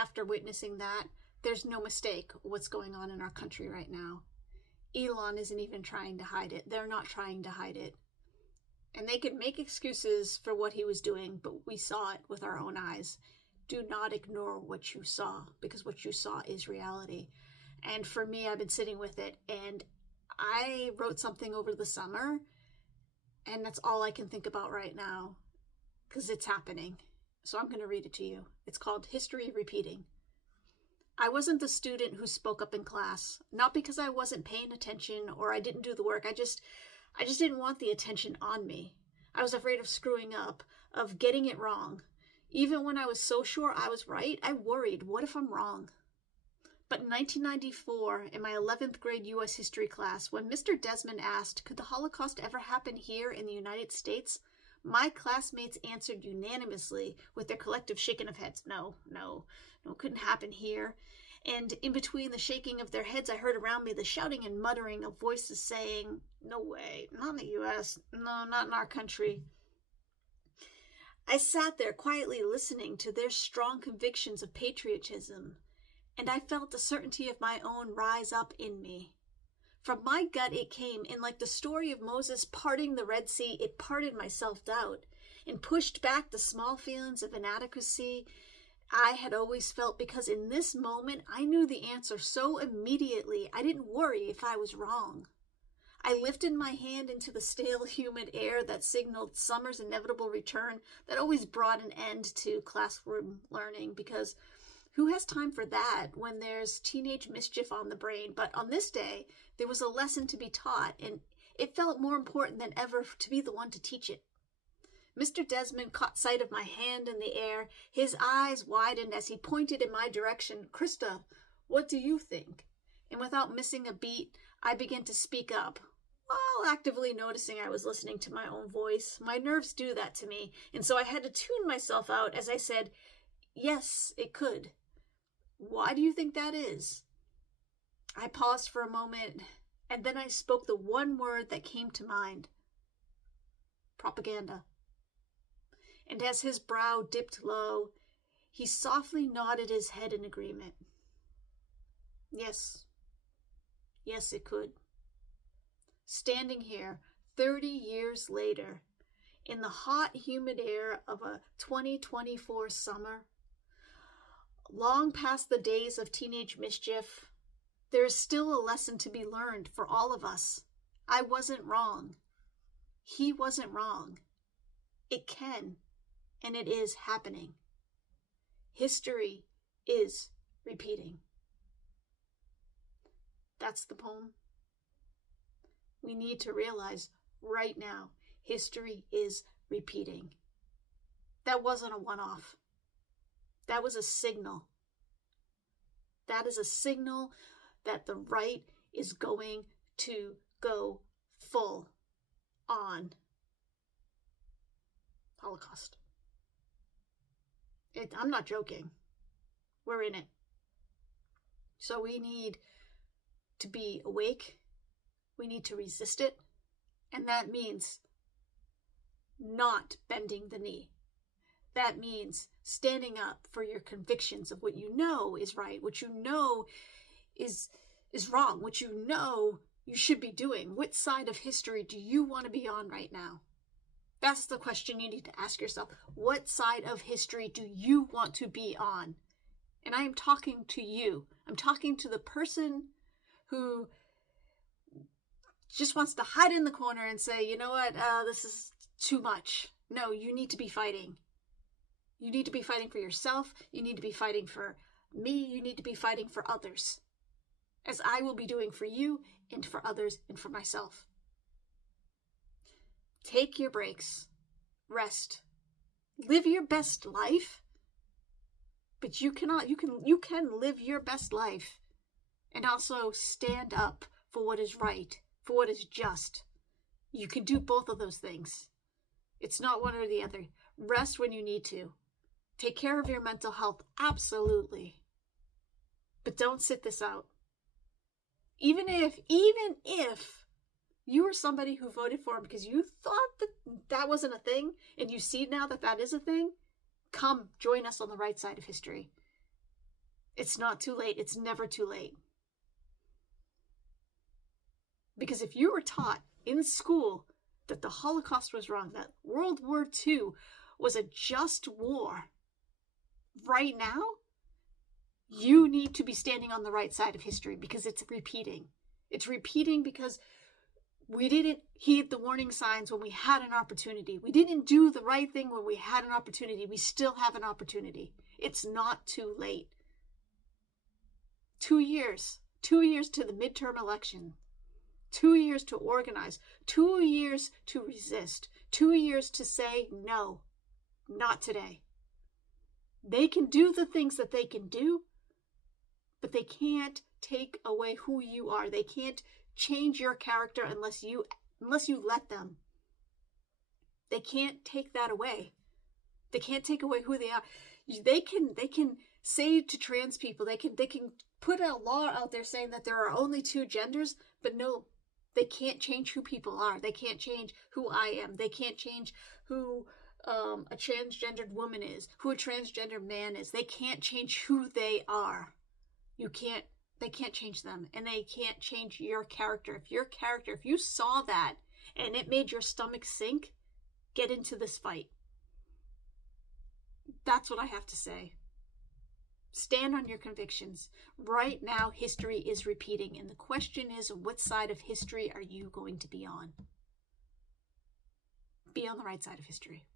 after witnessing that, there's no mistake what's going on in our country right now. Elon isn't even trying to hide it. They're not trying to hide it. And they could make excuses for what he was doing, but we saw it with our own eyes. Do not ignore what you saw, because what you saw is reality. And for me, I've been sitting with it, and I wrote something over the summer, and that's all I can think about right now, because it's happening. So I'm going to read it to you. It's called History Repeating. I wasn't the student who spoke up in class, not because I wasn't paying attention or I didn't do the work. I just didn't want the attention on me. I was afraid of screwing up, of getting it wrong. Even when I was so sure I was right, I worried, what if I'm wrong? But in 1994, in my 11th grade U.S. history class, when Mr. Desmond asked, could the Holocaust ever happen here in the United States? My classmates answered unanimously with their collective shaking of heads. No, it couldn't happen here. And in between the shaking of their heads, I heard around me the shouting and muttering of voices saying, no way, not in the U.S., no, not in our country. I sat there quietly listening to their strong convictions of patriotism, and I felt the certainty of my own rise up in me. From my gut it came, and like the story of Moses parting the Red Sea, it parted my self-doubt and pushed back the small feelings of inadequacy I had always felt, because in this moment I knew the answer so immediately I didn't worry if I was wrong. I lifted my hand into the stale, humid air that signaled summer's inevitable return, that always brought an end to classroom learning, because who has time for that when there's teenage mischief on the brain? But on this day, there was a lesson to be taught, and it felt more important than ever to be the one to teach it. Mr. Desmond caught sight of my hand in the air. His eyes widened as he pointed in my direction. Krista, what do you think? And without missing a beat, I began to speak up, while actively noticing I was listening to my own voice. My nerves do that to me, and so I had to tune myself out as I said, yes, it could. Why do you think that is? I paused for a moment, and then I spoke the one word that came to mind. Propaganda. And as his brow dipped low, he softly nodded his head in agreement. Yes, it could. Standing here, 30 years later, in the hot, humid air of a 2024 summer, long past the days of teenage mischief, there is still a lesson to be learned for all of us. I wasn't wrong. He wasn't wrong. It can, and it is happening. History is repeating. That's the poem. We need to realize right now, history is repeating. That wasn't a one-off. That was a signal. That is a signal that the right is going to go full on Holocaust. I'm not joking. We're in it. So we need to be awake. We need to resist it. And that means not bending the knee. That means standing up for your convictions of what you know is right, what you know is wrong, what you know you should be doing. Which side of history do you want to be on right now? That's the question you need to ask yourself. What side of history do you want to be on? And I am talking to you. I'm talking to the person who just wants to hide in the corner and say, you know what, this is too much. No, you need to be fighting. You need to be fighting for yourself. You need to be fighting for me. You need to be fighting for others, as I will be doing for you and for others and for myself. Take your breaks. Rest. Live your best life. But you can live your best life and also stand up for what is right, for what is just. You can do both of those things. It's not one or the other. Rest when you need to. Take care of your mental health, absolutely. But don't sit this out. Even if you were somebody who voted for him because you thought that wasn't a thing, and you see now that is a thing, come join us on the right side of history. It's not too late. It's never too late. Because if you were taught in school that the Holocaust was wrong, that World War II was a just war, right now, you need to be standing on the right side of history because it's repeating. It's repeating because we didn't heed the warning signs when we had an opportunity. We didn't do the right thing when we had an opportunity. We still have an opportunity. It's not too late. 2 years. 2 years to the midterm election. 2 years to organize. 2 years to resist. 2 years to say no. Not today. They can do the things that they can do, but they can't take away who you are. They can't change your character unless you let them. They can't take that away. They can't take away who they are. They can say to trans people, they can put a law out there saying that there are only 2 genders, but no, they can't change who people are. They can't change who I am. They can't change who a transgendered woman is, who a transgender man is. They can't change who they are. They can't change them, and they can't change your character. If you saw that and it made your stomach sink, get into this fight. That's what I have to say. Stand on your convictions. Right now, history is repeating, and the question is, what side of history are you going to be on? Be on the right side of history.